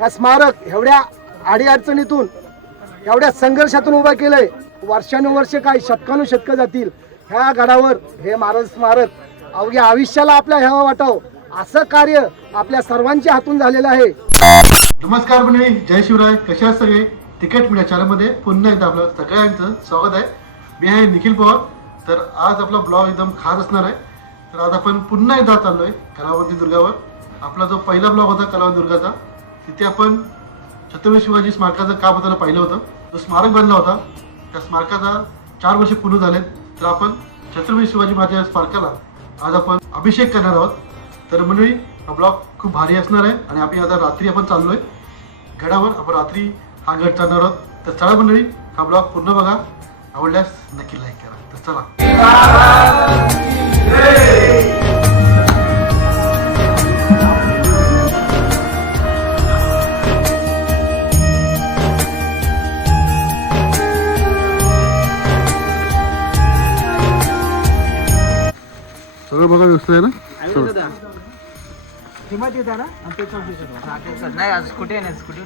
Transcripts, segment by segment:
या स्मारक एवढ्या अडीअडचणीतून एवढ्या संघर्षातून उभा केलंय. वर्षानुवर्ष काय शतकानुशतकं जातील. ह्या गडावर हे महाराज स्मारक अवघ्या आयुष्याला आपल्या ह्यावा वाटावं. असं कार्य आपल्या सर्वांच्या हातून झालेलं आहे. नमस्कार मंडळी जय शिवराय. कशा आहात सगळे? तिकीट मीडिया चॅनलमध्ये पुन्हा एकदा आपलं सगळ्यांचं स्वागत आहे. मी आहे निखिल पवार. तर आज आपला ब्लॉग एकदम खास असणार आहे. तर आज आपण पुन्हा एकदा चाललो आहे कलावंती दुर्गावर. आपला जो पहिला ब्लॉग होता कलावंती दुर्गाचा तिथे आपण छत्रपती शिवाजी स्मारकाचं काम होताना पाहिलं होतं? जो स्मारक बनला होता त्या स्मारकाचा चार वर्ष पूर्ण झालेत. तर आपण छत्रपती शिवाजी महाराज स्मारकाला आज आपण अभिषेक करणार आहोत. तर म्हणून हा ब्लॉग खूप भारी असणार आहे आणि आपण आता रात्री आपण चाललोय. गडावर आपण रात्री हा गड चालणार आहोत. तर चला मंडळी हा ब्लॉग पूर्ण बघा. आवडल्यास नक्की लाईक करा. तर चला. सगळं बघा व्यवस्थित आहे ना? नाही आज स्कूटी नाही स्कूटी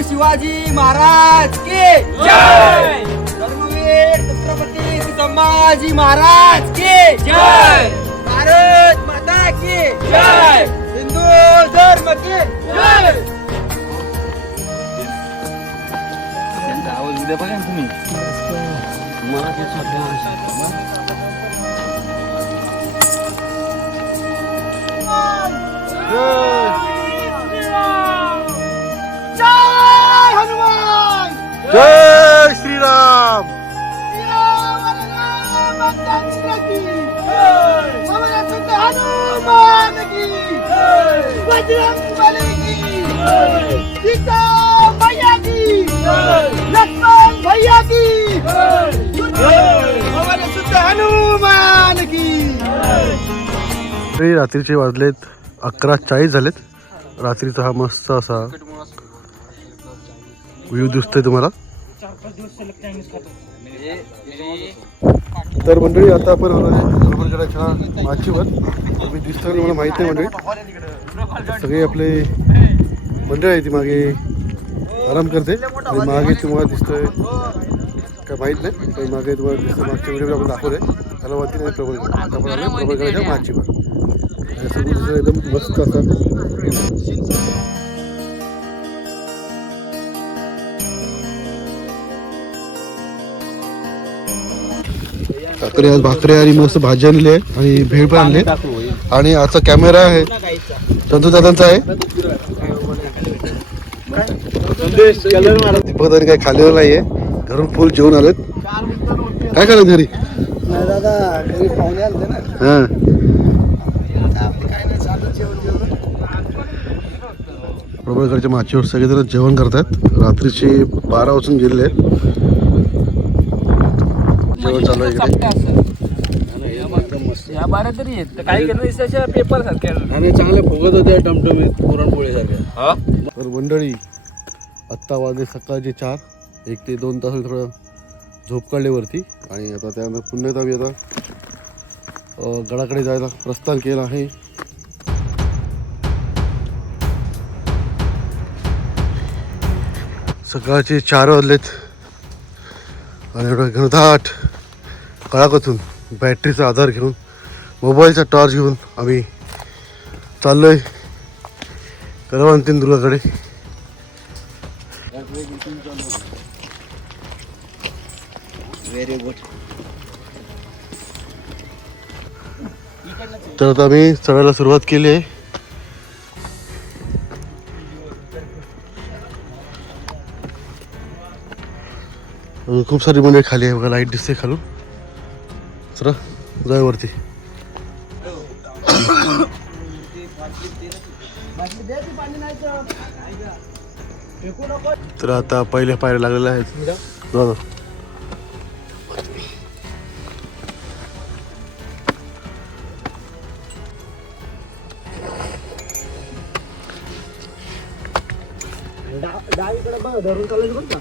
श्री शिवाजी महाराज के जय! धर्मवीर छत्रपती संभाजी महाराज के जय! भारत माता की जय! हिंदू धर्म की जय! आवाज उद्या बघा ना तुम्ही. वाटलं जय श्रीराम! लक्ष्मण भैया की हनुमान की रात्रीचे वाजलेत अकरा चाळीस झालेत. रात्रीचा हा मस्त असा व्ह्यू दिसतोय तुम्हाला. तर मंडळी आता आपण आलो आहे हनुमानगडाच्या माचीवर. तुम्ही दिसतोय मला माहिती आहे मंडळी. सगळे आपले मंडळ आहे ती मागे आराम करते. आणि मागे तुम्हाला दिसतोय काय माहीत नाही पण मागे तुम्हाला दिसतोय मागच्या व्हिडिओ आपण दाखवले त्याला वाटते नाही प्रबळ आता आपण आलो प्रबळगडाच्या माचीवर. एकदम मस्त असतात भाकरी आज भाकरी आणि मस्त भाजी आणली आहे आणि भेळ पण आणली आणि आजचा कॅमेरा आहे. तंतू दादांचा आहे. दीपक दादाने काय खाल्लेलं नाहीये. घरून फुल जेवून आलेत. काय खाल्लं घरी? दादा हा माचीवर सगळेजण जेवण करतात. रात्रीचे बारा वाजून गेलेले आहेत. जेवण चालू आहे इकडे. या बारा तरी आहेत. काही केलं पेपर सारख्या आणि चांगले फुगत होते टमटमीत पुरणपोळी सारख्या. तर मंडळी आत्ता वाजले सकाळचे चार. एक ते दोन तास थोडं झोप काढले वरती. आणि आता त्यानंतर पुन्हा एकदा आम्ही आता अ, गडाकडे जायला प्रस्थान केलं आहे. सकाळचे चार वाजलेत. आणि एवढं घनदाट कळाकथून बॅटरीचा आधार घेऊन मोबाईलचा टॉर्च घेऊन आम्ही चाललोय कलवंतीन दुर्गाकडे. व्हेरी गुड तर आता आम्ही चढायला सुरुवात केली आहे. खूप सारी मंडळी खाली आहे बघा लाइट दिसते खालून. चला जायवरती तर. आता पहिल्या पायऱ्या लागलेल्या आहेत. दादा डावीकडे बघ धरून चालायचं बघ ना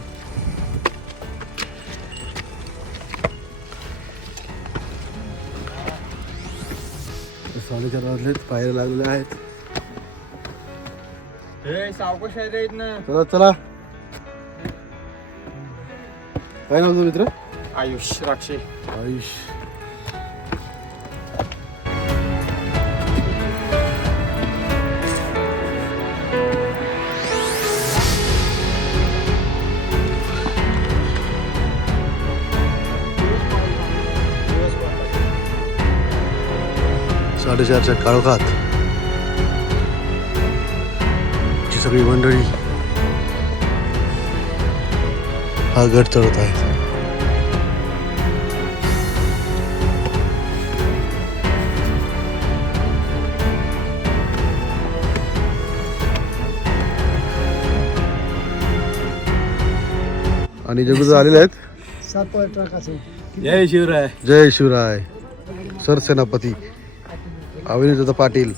साडेचार वाजलेत पायऱ्या लागलेल्या आहेत. सावकाश आहे ना. चला चला. काय नाव मित्र? आयुष राक्षे. आयुष. साडेचारच्या काळोखात ची सगळी मंडळी हा गट चढत आहे आणि जगुजो आलेले आहेत. ट्रक असेल. जय शिवराय. जय शिवराय. सरसेनापती. अविनीदत्त पाटील.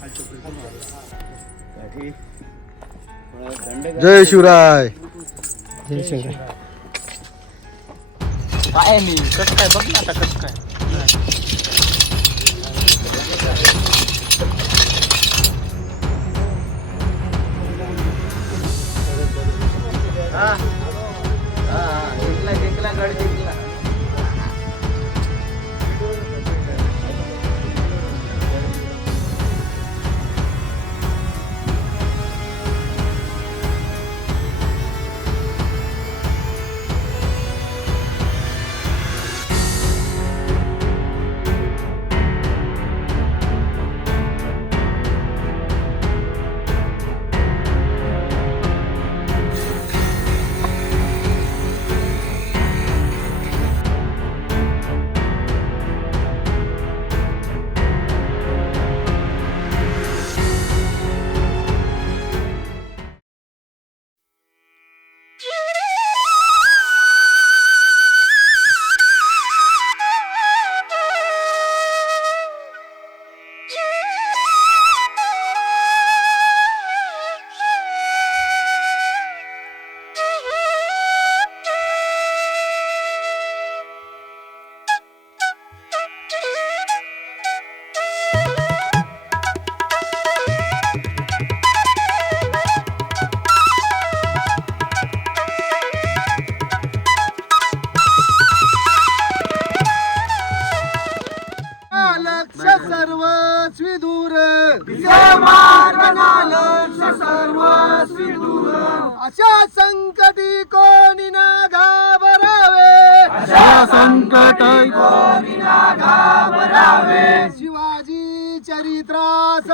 जय शिवराय. जय शिवराय. काय नाही कसं काय? बघ ना आता कसं काय. लक्ष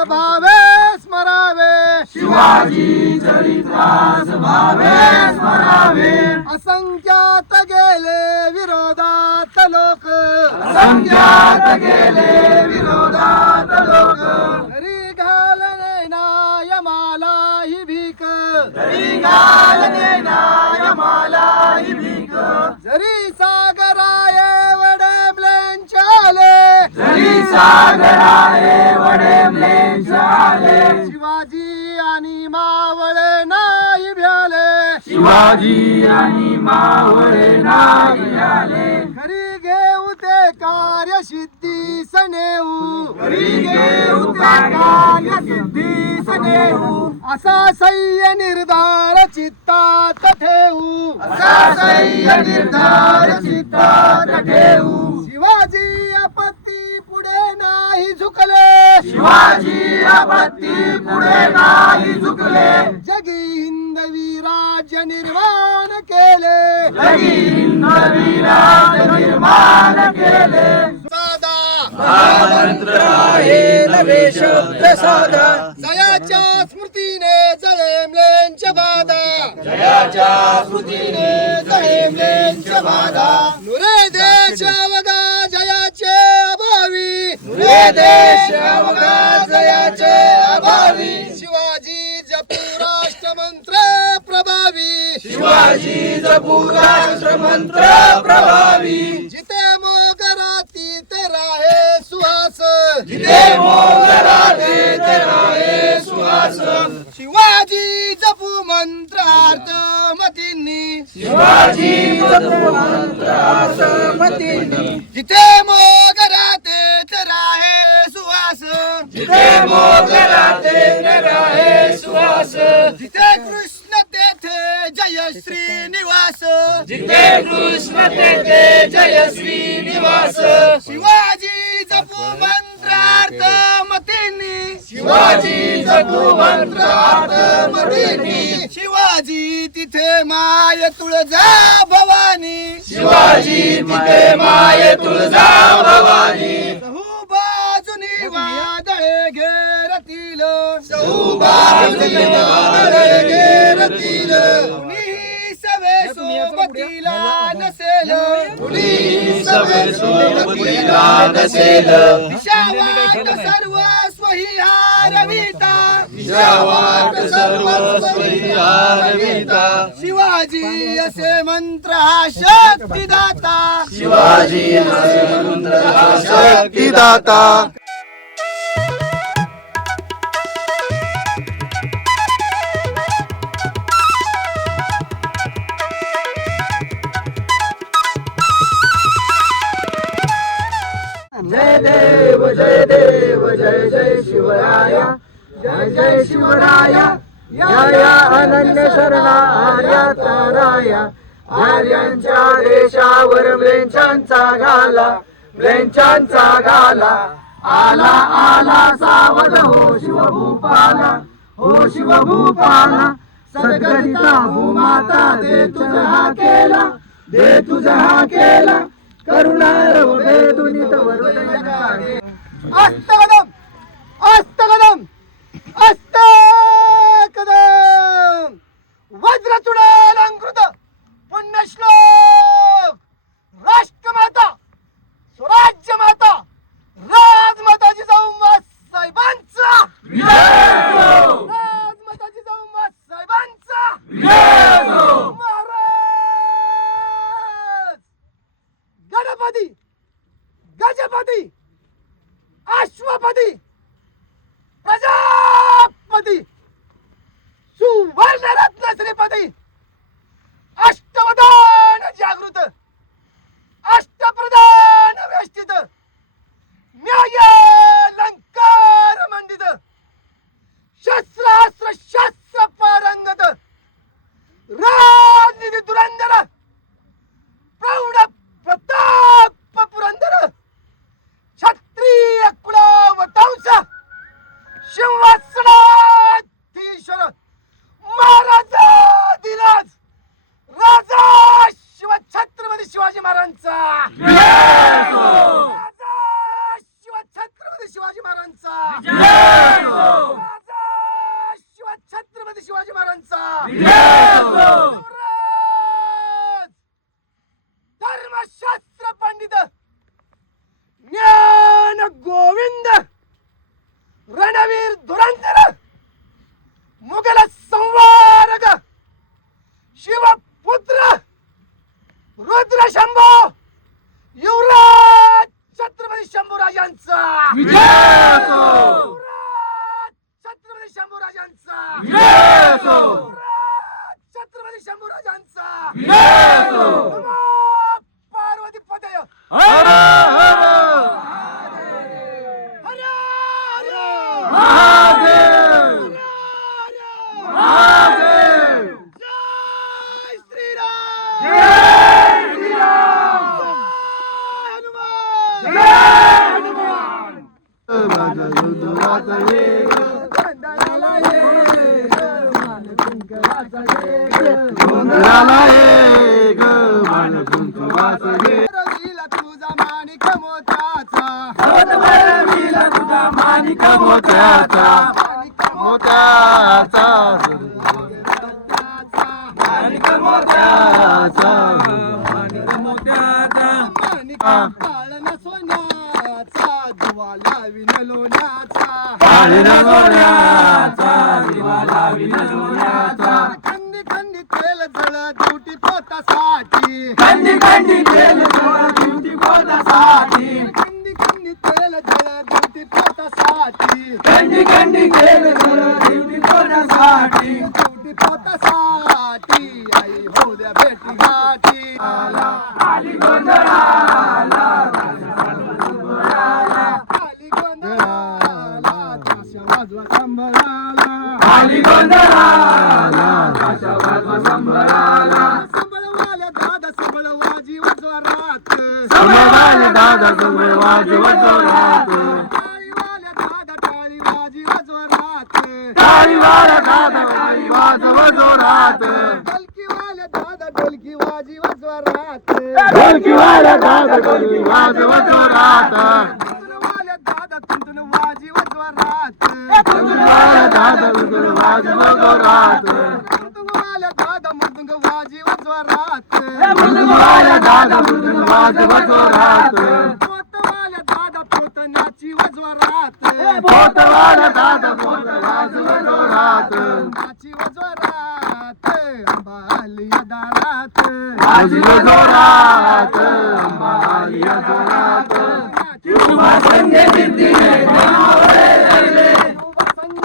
भावे स्मरावे शिवाजी चरित्रास भावे स्मरावे असंख्यात गेले विरोधात लोक. असंख्यात गेले विरोधात लोक. घरी घालणे नाय मला ही भीक. घरी घालणे नाय मला ही भीक. जरी सागराय वडे आले जरी सागराय वडे आले शिवाजी आणि मावळे नाही भ्याले घरी घेऊ ते कार्य सिद्धी सनेऊ घरी घेऊ ते कार्य सिद्धी सनेऊ असा सह्य निर्धार चित्तात ठेवू असा सह्य निर्धार चित्तात ठेवू शिवाजी आपत्ती पुढे नाही झुकले. शिवाजी आपत्ती पुढे नाही झुकले. जगी राज्य निर्माण केले. निर्माण केले. जयाच्या स्मृतीने जळेमलेंच्या बाधा. जयाच्या स्मृतीने जळेमलेंच्या बाधा. नुरे देश अवघा जयाचे अभावी. नुरे देश अवघा जयाचे अभावी. शिवाजी जपू राष्ट्रमंत्र प्रभावी. जिथे मोगरा तिथे राहे सुहास. जिथे मोगरा तेथे राहे सुहास. शिवाजी जपू मंत्रार्थ मतींनी. शिवाजी जपू मंत्रार्थ मतींनी. जिथे मोगरा तेथे राहे सुहास. जिथे मोगरा तेथे राहे सुहास. जिथे कृष्ण तेथे जय श्री निवास. जिथे कृष्ण तेथे जय श्री निवास. शिवाजी जपू मंत्रार्थ मतींनी. शिवाजी जपू मंत्रार्थ मतींनी. शिवाजी तिथे माय तुळजा भवानी. शिवाजी तिथे माय तुळजा भवानी. कुणीही सवे सोबतीला नसेल दिशावाट शिवाजी असे मंत्र हा शक्तिदाता शिवाजी असे मंत्र हा शक्तिदाता. जय शिवराया या या अनन्य शरणा आर्या ताराया. आर्यांच्या देशावर म्लेंचांचा घाला म्लेंचांचा घाला आला आला सावध हो शिवभूपाला हो शिवभूपाला. सद्गरिता भूमाता दे तुझा हा केला दे तुझा हा केला. करुणा वेदुनित अस्तगदम अस्तगदम अस्तकदम वज्रचुडालंकृत पुण्यश्लोक! राष्ट्रमाता स्वराज्य माता राजमाता जिजाऊ साहेबांचा! शिवाजी महाराजांचा. Santa. पोटासाठी ड्युटी पोटासाठी आई होऊ द्या भेटी गाठी आला. आली गोंधळाला आली गोंधळाला ताशा वाजवा संभळाला. आली गोंधळाला ताशा वाजवा संभळाला. संभळवाल्या दादा संभळवाजी वाजवा रात. संभळवाल्या दादा संभळवाजी वाजवा रात. पोतनाची वाजवा रात. पोतवाल्या दादा पोत वाजवा जोरात नाची वाजवा रात. आंबा आलिया दारात. वाजवा जोरात आंबा आलिया दारात जिद्दीने आहे सौबाजूनी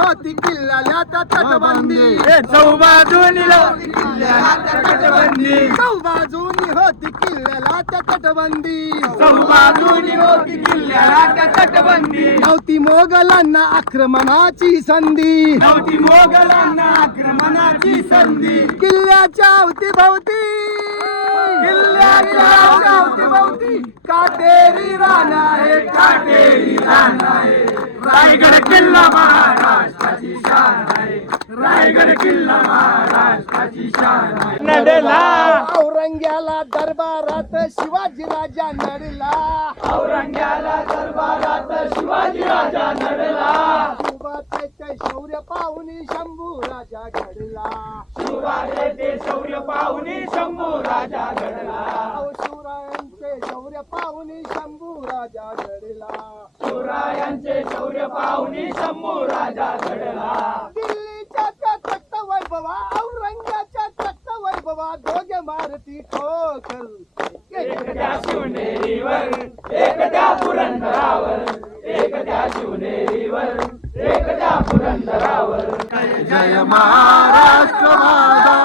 होती किल्ल्याला तटबंदी. चौबाजूनी होती किल्ल्याला त्या तटबंदी. चौबाजूनी होती किल्ल्याला तटबंदी. चौबाजूनी होती किल्ल्याला तटबंदी. नव्हती मोगलांना आक्रमणाची संधी. नव्हती मोगलांना आक्रमणाची संधी. किल्ल्याच्या अवतीभवती किल्ल्याच्या अवतीभवती काटेरी राणा आहे काटेरी राणा आहे. रायगड किल्ला महाराष्ट्राची शान आहे. रायगड किल्ला महाराष्ट्राची शान आहे. औरंग्याला दरबारात शिवाजी राजा नडला. औरंग्याला दरबारात शिवाजी राजा नडला. शिवाचे शौर्य पाहुनी शंभू राजा घडला शिवाचे शौर्य पाहुनी शंभू राजा घडला शौर्य पाहुनी शंभू राजा घडला शिवरायांचे शौर्य पाहुनी शंभू राजा घडला दिल्लीच्या त्या वैभवा औरंगाच्या तख्त वैभवा दोघे मारती ठोकर. एकट्या शिवनेरीवर एकट्या पुरंदरावर एकट्या शिवनेरीवर एकट्या पुरंदरावर. जय महाराष्ट्र माझा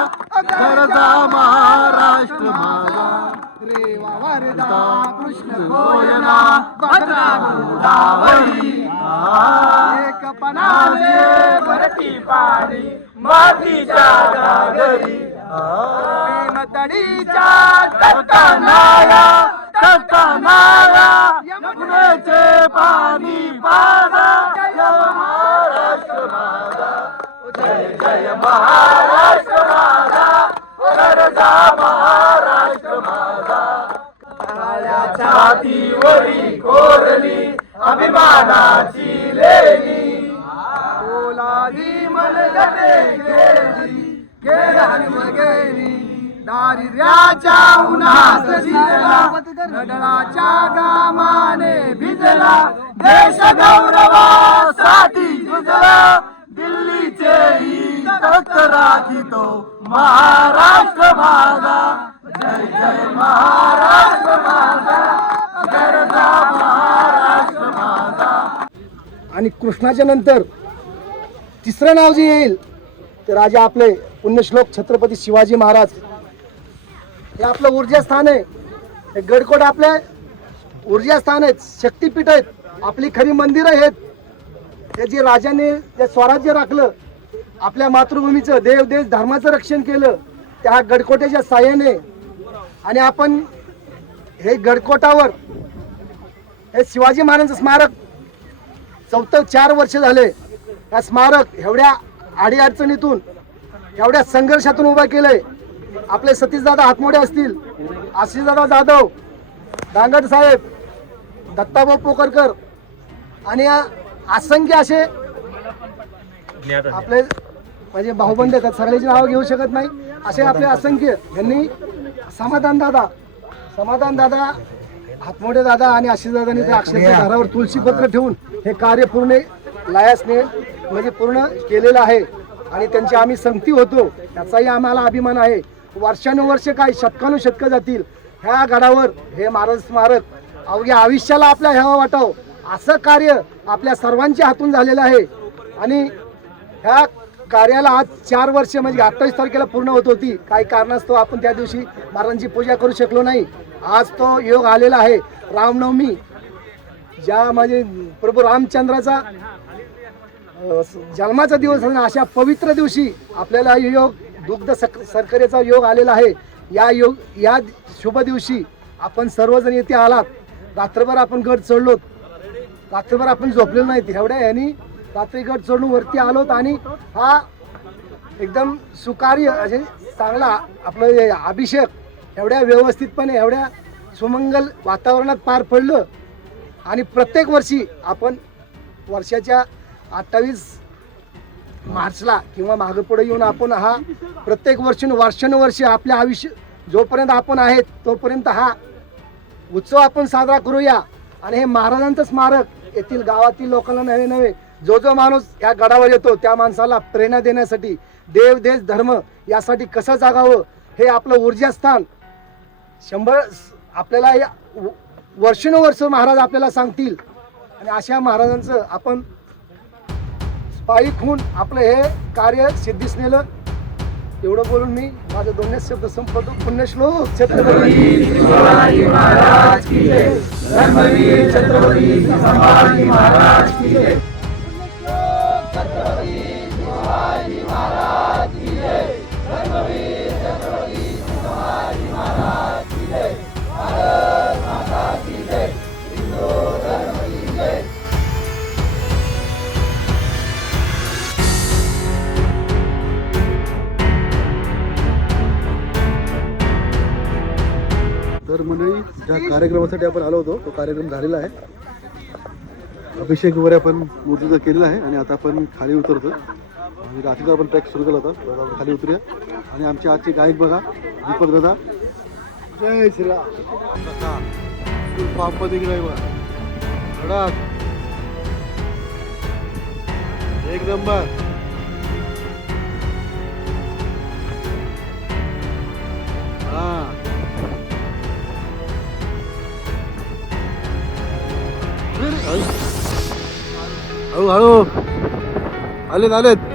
गरजा महाराष्ट्र माझा रेवा वरदा कृष्ण गोयना भद्रा गोदावरी. एक पणाचे भरती पाणी मातीच्या गागरी प्रेमतडीच्या तटनाया तटनाया यमुनेचे पाणी पाजा. जय महाराष्ट्र माझा जय जय महाराष्ट्र माझा गरजा महाराष्ट्र माझा. काळ्या छातीवरी कोरली अभिमानाची लेणी. ओलादी मन गेली गेली मगेली दारिद्र्याच्या उन्हात शिरला नडळाच्या गामाने भिजला. देश गौरवासाठी झुजला दिल्लीचे ही राखितो महाराष्ट्र माझा जय जय महाराष्ट्र माझा गरजा महाराष्ट्र माझा आणि कृष्णाच्या नंतर तिसरं नाव जे येईल ते राजा आपले पुण्यश्लोक छत्रपती शिवाजी महाराज. हे आपलं ऊर्जा स्थान आहे. हे गडकोट आपले ऊर्जा स्थान आहेत. शक्तीपीठ आहेत. आपली खरी मंदिरं आहेत. हे जे राजाने जे स्वराज्य राखलं आपल्या मातृभूमीचं देव देश धर्माचं रक्षण केलं त्या गडकोट्याच्या साह्याने. आणि आपण हे गडकोटावर हे शिवाजी महाराजांचं स्मारक चौथं चार वर्ष झाले या स्मारक एवढ्या अडीअडचणीतून एवढ्या संघर्षातून उभा केलंय. आपले सतीशदादा हातमोडे असतील आशिषदादा जाधव दांगड साहेब दत्ताभाऊ पोकरकर आणि असंख्य असे आपले म्हणजे भाऊबंद आहेत सगळ्याची नावं घेऊ शकत नाही. असे आपले असंख्य यांनी समाधान दादा समाधान दादा हातमोडे दादा आणि आशिष दादांनी त्या अक्षरशः घरावर तुळशी पत्र ठेवून हे कार्य पूर्ण लायासने म्हणजे पूर्ण केलेलं आहे. आणि त्यांची आम्ही संगती होतो याचाही आम्हाला अभिमान आहे. वर्षानुवर्ष काय शतकानुशतकं जातील ह्या गडावर हे महाराज स्मारक अवघ्या आयुष्याला आपल्या ह्यावा वाटावं. असं कार्य आपल्या सर्वांच्या हातून झालेलं आहे. आणि ह्या कार्याला आज चार वर्ष म्हणजे अठ्ठावीस तारखेला पूर्ण होत होती. काही कारणास्तव आपण त्या दिवशी महाराजांची पूजा करू शकलो नाही. आज तो योग आलेला आहे. रामनवमी ज्या म्हणजे प्रभू रामचंद्राचा जन्माचा दिवस अशा पवित्र दिवशी आपल्याला योग दुग्ध सक सरकरेचा योग आलेला आहे. या योग या शुभ दिवशी आपण सर्वजण येथे आलात. रात्रभर आपण गड चढलोत. रात्रभर आपण झोपलेलो नाही एवढ्या यांनी रात्री चढून वरती आलोत आणि हा एकदम सुकार्य असे चांगला आपलं अभिषेक एवढ्या व्यवस्थितपणे एवढ्या सुमंगल वातावरणात पार पडलं. आणि प्रत्येक वर्षी आपण वर्षाच्या अठ्ठावीस मार्चला किंवा मागं पुढे येऊन आपण हा प्रत्येक वर्षी वर्षानुवर्षी आपल्या आयुष्य जोपर्यंत आपण आहेत तोपर्यंत हा उत्सव आपण साजरा करूया. आणि हे महाराजांचं स्मारक येथील गावातील लोकांना नवे नवे जो जो माणूस या गडावर येतो त्या माणसाला प्रेरणा देण्यासाठी देव देश धर्म यासाठी कसं जागावं हे आपलं ऊर्जास्थान शंभर आपल्याला या वर्षानुवर्ष महाराज आपल्याला सांगतील. आणि अशा महाराजांचं आपण पायी खून आपलं हे कार्य सिद्धीस नेलं एवढं बोलून मी माझं दोन्ही शब्द संपवतो. पुण्यश्लोक छत्रपती शिवाजी महाराज ज्या कार्यक्रमासाठी आपण आलो होतो तो कार्यक्रम झालेला आहे. अभिषेक वगैरे आपण मूर्तीचा केलेला आहे आणि आता आपण खाली उतरतो आणि रात्रीचा आपण ट्रॅक सुरू केला होता. आपण खाली उतरूया. आणि आमचे आजचे गायक बघा दीपक दादा. जय श्रीराम. पापमध्ये एक नंबर. हळू हळू. आलेत आलेत.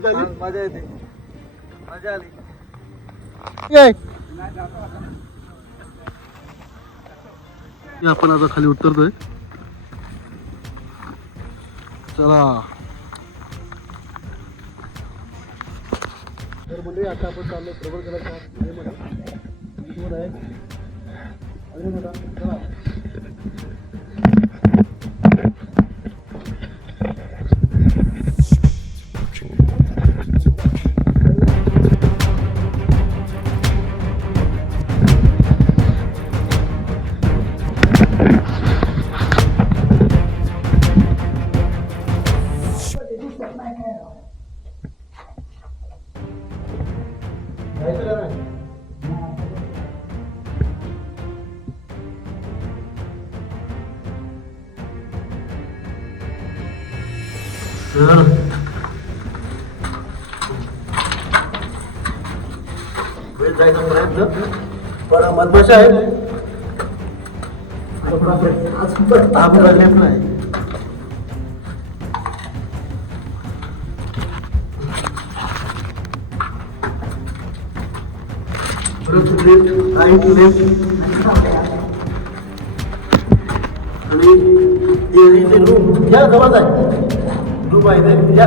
मजा आली? मजा येते. मजा आली. आपण आता खाली उतरतोय. चला. तर म्हणजे आता आपण चाललो प्रबळ करायचा आहे. अरे मोठा चला. जायचा प्रयत्न पण मधमाशा आहे आज थांब नाही. राईट लेफ्ट आणि ते इथे रूम या जवळ आहे रूम आहे ते या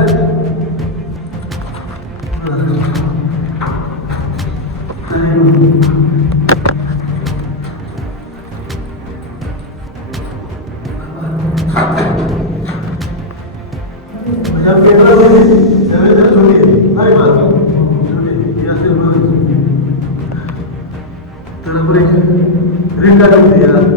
तर मंडळी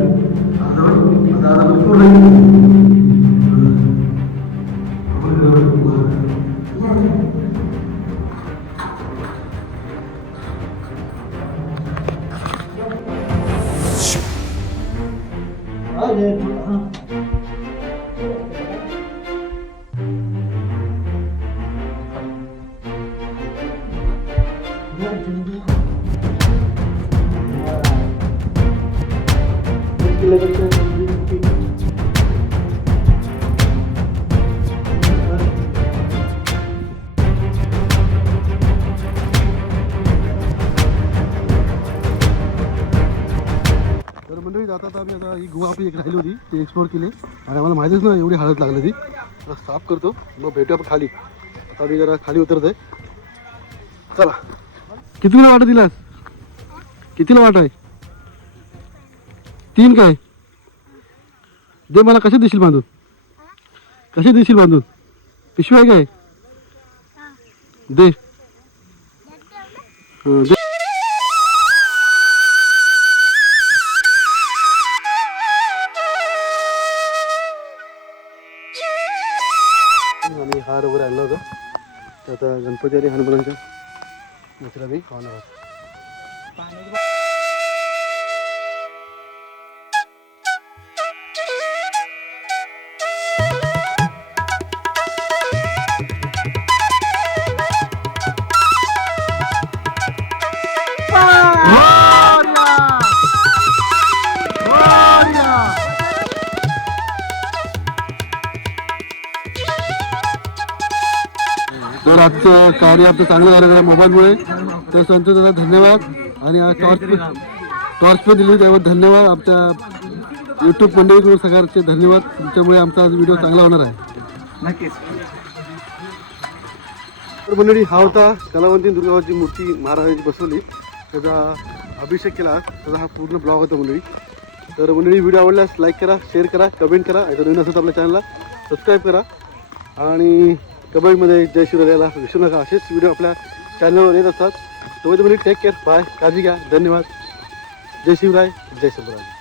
आता आता आम्ही आता ही गुहा आपली एक राहिली होती ती एक्सप्लोर केली. आणि आम्हाला माहितीच नाही एवढी हळद लागली ती आता साफ करतो मग भेटू आपण खाली. आता मी जरा खाली उतरत आहे. चला. कितीला वाटा दिलास कितीला वाट आहे? तीन काय? दे मला कसे देशील बांधून? कसे देशील बांधून? पिशवी आहे काय? दे. आता गणपती आणि हनुमानाच्या मूर्तीला मी खावणार आहोत. कार्य आपलं चांगलं झालं जरा मोबाईलमुळे. तर संत दादा धन्यवाद. आणि आज टॉर्च टॉर्च पण दिली त्यावर धन्यवाद. आमच्या यूट्यूब मंडळीकडून सगळ्यांचे धन्यवाद. तुमच्यामुळे आमचा आज व्हिडिओ चांगला होणार आहे. नक्कीच. मंडळी हा होता कलावंती दुर्गावरची मूर्ती महाराजांची बसवली. त्याचा अभिषेक केला. त्याचा हा पूर्ण ब्लॉग होता मंडळी. तर मंडळी व्हिडिओ आवडल्यास लाईक करा शेअर करा कमेंट करा. जर नवीन असेल तर आपल्या चॅनलला सबस्क्राईब करा. आणि कमेंटमध्ये जय शिवरायाला विसरू नका. असेच व्हिडिओ आपल्या चॅनलवर येत असतात. तुम्ही मंडळी टेक केअर बाय काळजी घ्या. धन्यवाद. जय शिवराय. जय शिवराय.